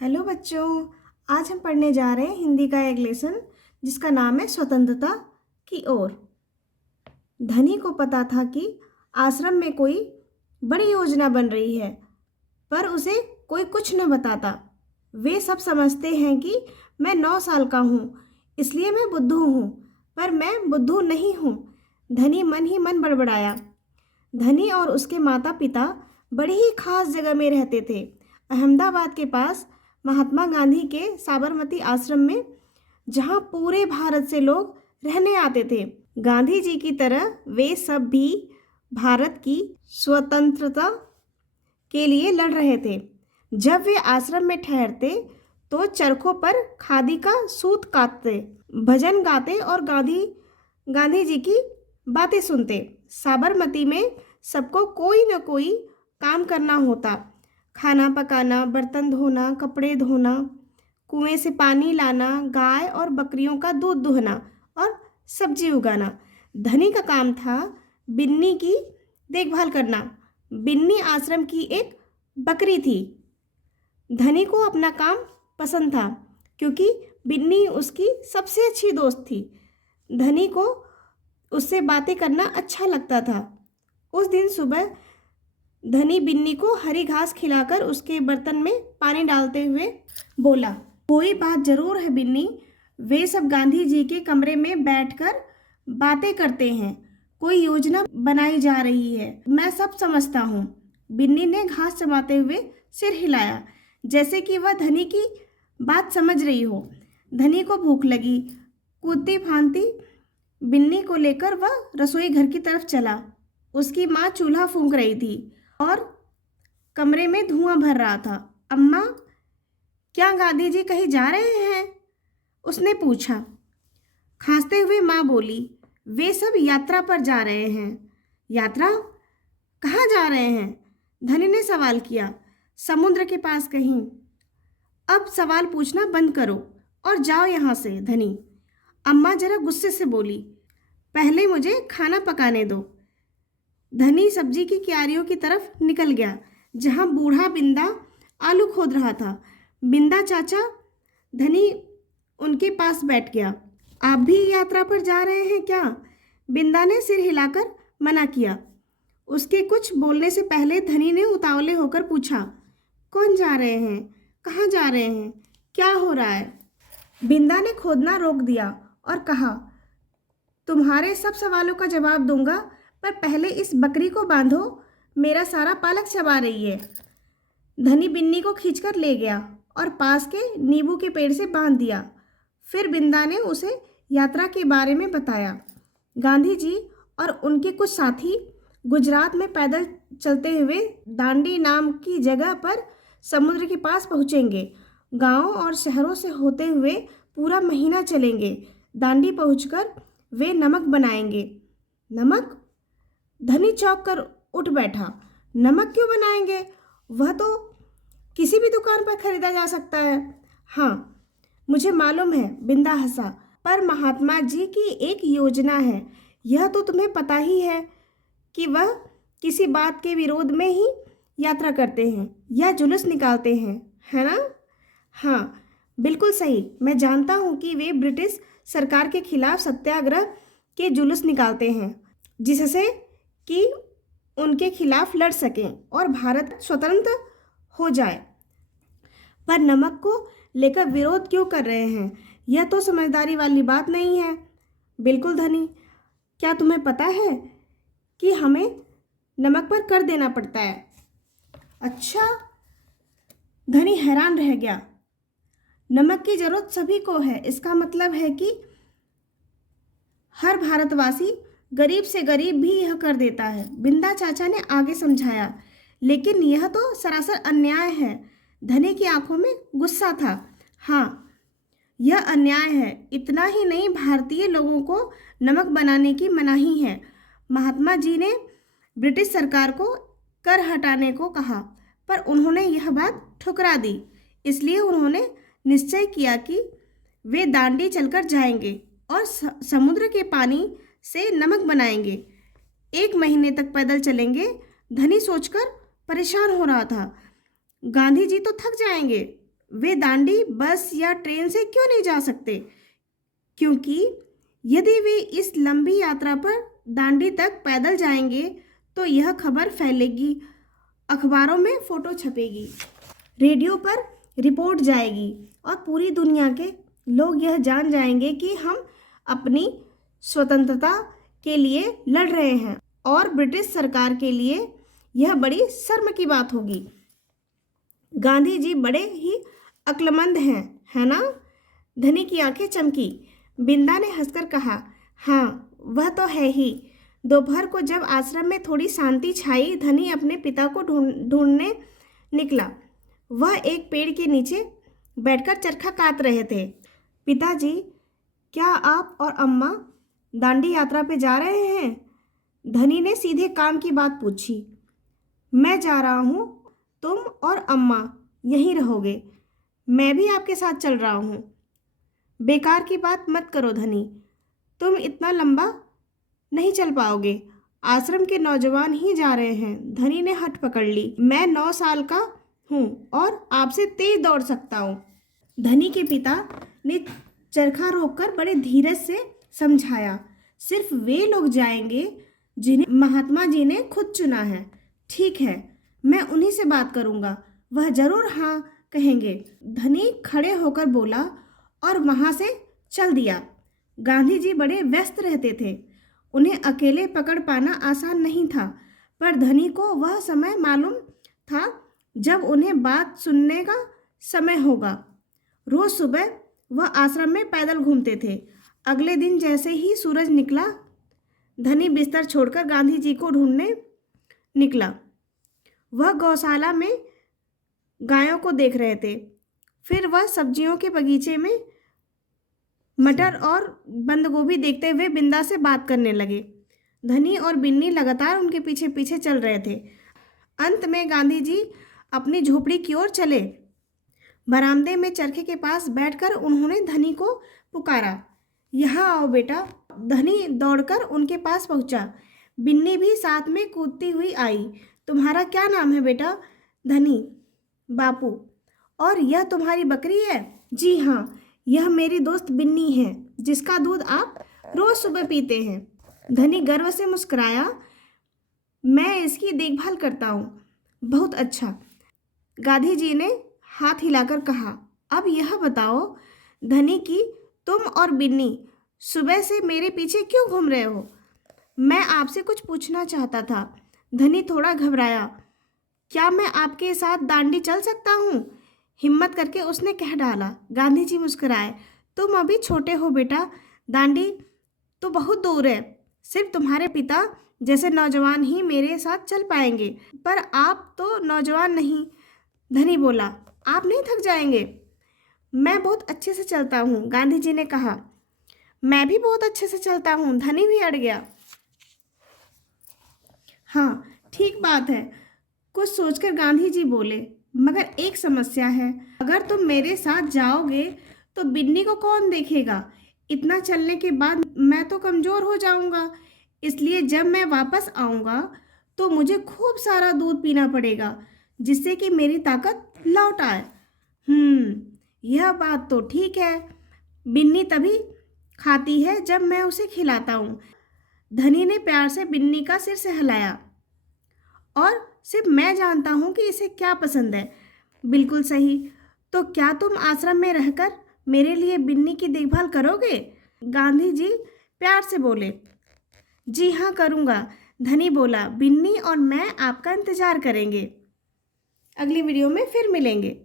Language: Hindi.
हेलो बच्चों। आज हम पढ़ने जा रहे हैं हिंदी का एक लेसन जिसका नाम है स्वतंत्रता की ओर। धनी को पता था कि आश्रम में कोई बड़ी योजना बन रही है, पर उसे कोई कुछ न बताता। वे सब समझते हैं कि मैं 9 साल का हूँ, इसलिए मैं बुद्धू हूँ, पर मैं बुद्धू नहीं हूँ। धनी मन ही मन बड़बड़ाया। धनी और उसके माता पिता बड़ी ही खास जगह में रहते थे, अहमदाबाद के पास महात्मा गांधी के साबरमती आश्रम में, जहां पूरे भारत से लोग रहने आते थे। गांधी जी की तरह वे सब भी भारत की स्वतंत्रता के लिए लड़ रहे थे। जब वे आश्रम में ठहरते तो चरखों पर खादी का सूत काटते, भजन गाते और गांधी जी की बातें सुनते। साबरमती में सबको कोई न कोई काम करना होता। खाना पकाना, बर्तन धोना, कपड़े धोना, कुएं से पानी लाना, गाय और बकरियों का दूध दुहना और सब्जी उगाना। धनी का काम था बिन्नी की देखभाल करना। बिन्नी आश्रम की एक बकरी थी। धनी को अपना काम पसंद था क्योंकि बिन्नी उसकी सबसे अच्छी दोस्त थी। धनी को उससे बातें करना अच्छा लगता था। उस दिन सुबह धनी बिन्नी को हरी घास खिलाकर उसके बर्तन में पानी डालते हुए बोला, कोई बात जरूर है बिन्नी। वे सब गांधी जी के कमरे में बैठकर बातें करते हैं। कोई योजना बनाई जा रही है, मैं सब समझता हूँ। बिन्नी ने घास चबाते हुए सिर हिलाया, जैसे कि वह धनी की बात समझ रही हो। धनी को भूख लगी। कूदती फांदती बिन्नी को लेकर वह रसोई घर की तरफ चला। उसकी माँ चूल्हा फूंक रही थी और कमरे में धुआं भर रहा था। अम्मा, क्या गांधी जी कहीं जा रहे हैं? उसने पूछा। खांसते हुए माँ बोली, वे सब यात्रा पर जा रहे हैं। यात्रा? कहाँ जा रहे हैं? धनी ने सवाल किया। समुद्र के पास कहीं। अब सवाल पूछना बंद करो और जाओ यहाँ से। धनी अम्मा जरा गुस्से से बोली, पहले मुझे खाना पकाने दो। धनी सब्जी की क्यारियों की तरफ निकल गया, जहां बूढ़ा बिंदा आलू खोद रहा था। बिंदा चाचा, धनी उनके पास बैठ गया। आप भी यात्रा पर जा रहे हैं क्या? बिंदा ने सिर हिलाकर मना किया। उसके कुछ बोलने से पहले धनी ने उतावले होकर पूछा, कौन जा रहे हैं? कहाँ जा रहे हैं? क्या हो रहा है? बिंदा ने खोदना रोक दिया और कहा, तुम्हारे सब सवालों का जवाब दूंगा, पर पहले इस बकरी को बांधो, मेरा सारा पालक चबा रही है। धनी बिन्नी को खींचकर ले गया और पास के नींबू के पेड़ से बांध दिया। फिर बिंदा ने उसे यात्रा के बारे में बताया। गांधी जी और उनके कुछ साथी गुजरात में पैदल चलते हुए दांडी नाम की जगह पर समुद्र के पास पहुंचेंगे। गांवों और शहरों से होते हुए पूरा महीना चलेंगे। दांडी पहुंचकर वे नमक बनाएंगे। नमक? धनी चौंक कर उठ बैठा। नमक क्यों बनाएंगे? वह तो किसी भी दुकान पर खरीदा जा सकता है। हाँ, मुझे मालूम है, बिंदा हंसा, पर महात्मा जी की एक योजना है। यह तो तुम्हें पता ही है कि वह किसी बात के विरोध में ही यात्रा करते हैं या जुलूस निकालते हैं, है ना? हाँ, बिल्कुल सही। मैं जानता हूँ कि वे ब्रिटिश सरकार के खिलाफ सत्याग्रह के जुलूस निकालते हैं, जिससे कि उनके खिलाफ लड़ सकें और भारत स्वतंत्र हो जाए। पर नमक को लेकर विरोध क्यों कर रहे हैं? यह तो समझदारी वाली बात नहीं है। बिल्कुल धनी, क्या तुम्हें पता है कि हमें नमक पर कर देना पड़ता है? अच्छा, धनी हैरान रह गया। नमक की जरूरत सभी को है, इसका मतलब है कि हर भारतवासी, गरीब से गरीब भी यह कर देता है। बिंदा चाचा ने आगे समझाया, लेकिन यह तो सरासर अन्याय है। धनी की आंखों में गुस्सा था। हाँ, यह अन्याय है। इतना ही नहीं, भारतीय लोगों को नमक बनाने की मनाही है। महात्मा जी ने ब्रिटिश सरकार को कर हटाने को कहा, पर उन्होंने यह बात ठुकरा दी। इसलिए उन्होंने निश्चय किया कि वे दांडी चलकर जाएंगे और समुद्र के पानी से नमक बनाएंगे। 1 महीने तक पैदल चलेंगे। धनी सोचकर परेशान हो रहा था। गांधी जी तो थक जाएंगे वे दांडी बस या ट्रेन से क्यों नहीं जा सकते? क्योंकि यदि वे इस लंबी यात्रा पर दांडी तक पैदल जाएंगे तो यह खबर फैलेगी, अखबारों में फोटो छपेगी, रेडियो पर रिपोर्ट जाएगी और पूरी दुनिया के लोग यह जान जाएंगे कि हम अपनी स्वतंत्रता के लिए लड़ रहे हैं और ब्रिटिश सरकार के लिए यह बड़ी शर्म की बात होगी। गांधी जी बड़े ही अक्लमंद हैं, है ना? धनी की आंखें चमकी। बिंदा ने हंसकर कहा, हाँ वह तो है ही। दोपहर को जब आश्रम में थोड़ी शांति छाई, धनी अपने पिता को ढूंढने निकला। वह एक पेड़ के नीचे बैठकर चरखा काट रहे थे। पिताजी, क्या आप और अम्मा दांडी यात्रा पे जा रहे हैं? धनी ने सीधे काम की बात पूछी। मैं जा रहा हूँ, तुम और अम्मा यहीं रहोगे। मैं भी आपके साथ चल रहा हूँ। बेकार की बात मत करो धनी, तुम इतना लंबा नहीं चल पाओगे। आश्रम के नौजवान ही जा रहे हैं। धनी ने हठ पकड़ ली। मैं 9 साल का हूँ और आपसे तेज दौड़ सकता हूँ। धनी के पिता ने चरखा रोककर बड़े धीरज से समझाया, सिर्फ वे लोग जाएंगे जिन्हें महात्मा जी ने खुद चुना है। ठीक है, मैं उन्हीं से बात करूँगा, वह जरूर हाँ कहेंगे। धनी खड़े होकर बोला और वहाँ से चल दिया। गांधी जी बड़े व्यस्त रहते थे, उन्हें अकेले पकड़ पाना आसान नहीं था, पर धनी को वह समय मालूम था जब उन्हें बात सुनने का समय होगा। रोज सुबह वह आश्रम में पैदल घूमते थे। अगले दिन जैसे ही सूरज निकला, धनी बिस्तर छोड़कर गांधी जी को ढूंढने निकला। वह गौशाला में गायों को देख रहे थे। फिर वह सब्जियों के बगीचे में मटर और बंद गोभी देखते हुए बिंदा से बात करने लगे। धनी और बिन्नी लगातार उनके पीछे पीछे चल रहे थे। अंत में गांधी जी अपनी झोपड़ी की ओर चले। बरामदे में चरखे के पास बैठकर उन्होंने धनी को पुकारा, यहाँ आओ बेटा। धनी दौड़कर उनके पास पहुंचा। बिन्नी भी साथ में कूदती हुई आई। तुम्हारा क्या नाम है बेटा? धनी। बापू। और यह तुम्हारी बकरी है? जी हाँ, यह मेरी दोस्त बिन्नी है, जिसका दूध आप रोज सुबह पीते हैं। धनी गर्व से मुस्कुराया। मैं इसकी देखभाल करता हूँ। बहुत अच्छा, गांधी जी ने हाथ हिलाकर कहा। अब यह बताओ धनी कि तुम और बिन्नी सुबह से मेरे पीछे क्यों घूम रहे हो? मैं आपसे कुछ पूछना चाहता था। धनी थोड़ा घबराया। क्या मैं आपके साथ दांडी चल सकता हूँ? हिम्मत करके उसने कह डाला। गांधी जी मुस्कुराए। तुम अभी छोटे हो बेटा, दांडी तो बहुत दूर है। सिर्फ तुम्हारे पिता जैसे नौजवान ही मेरे साथ चल पाएंगे, पर आप तो नौजवान नहीं। धनी बोला, आप नहीं थक जाएंगे? मैं बहुत अच्छे से चलता हूँ, गांधी जी ने कहा। मैं भी बहुत अच्छे से चलता हूँ, धनी भी अड़ गया। हाँ ठीक बात है, कुछ सोचकर गांधी जी बोले, मगर एक समस्या है। अगर तुम मेरे साथ जाओगे तो बिन्नी को कौन देखेगा? इतना चलने के बाद मैं तो कमज़ोर हो जाऊंगा। इसलिए जब मैं वापस आऊंगा तो मुझे खूब सारा दूध पीना पड़ेगा, जिससे कि मेरी ताकत लौट आए। यह बात तो ठीक है। बिन्नी तभी खाती है जब मैं उसे खिलाता हूँ। धनी ने प्यार से बिन्नी का सिर सहलाया। और सिर्फ मैं जानता हूँ कि इसे क्या पसंद है। बिल्कुल सही। तो क्या तुम आश्रम में रहकर मेरे लिए बिन्नी की देखभाल करोगे? गांधी जी प्यार से बोले। जी हाँ करूँगा, धनी बोला। बिन्नी और मैं आपका इंतज़ार करेंगे। अगली वीडियो में फिर मिलेंगे।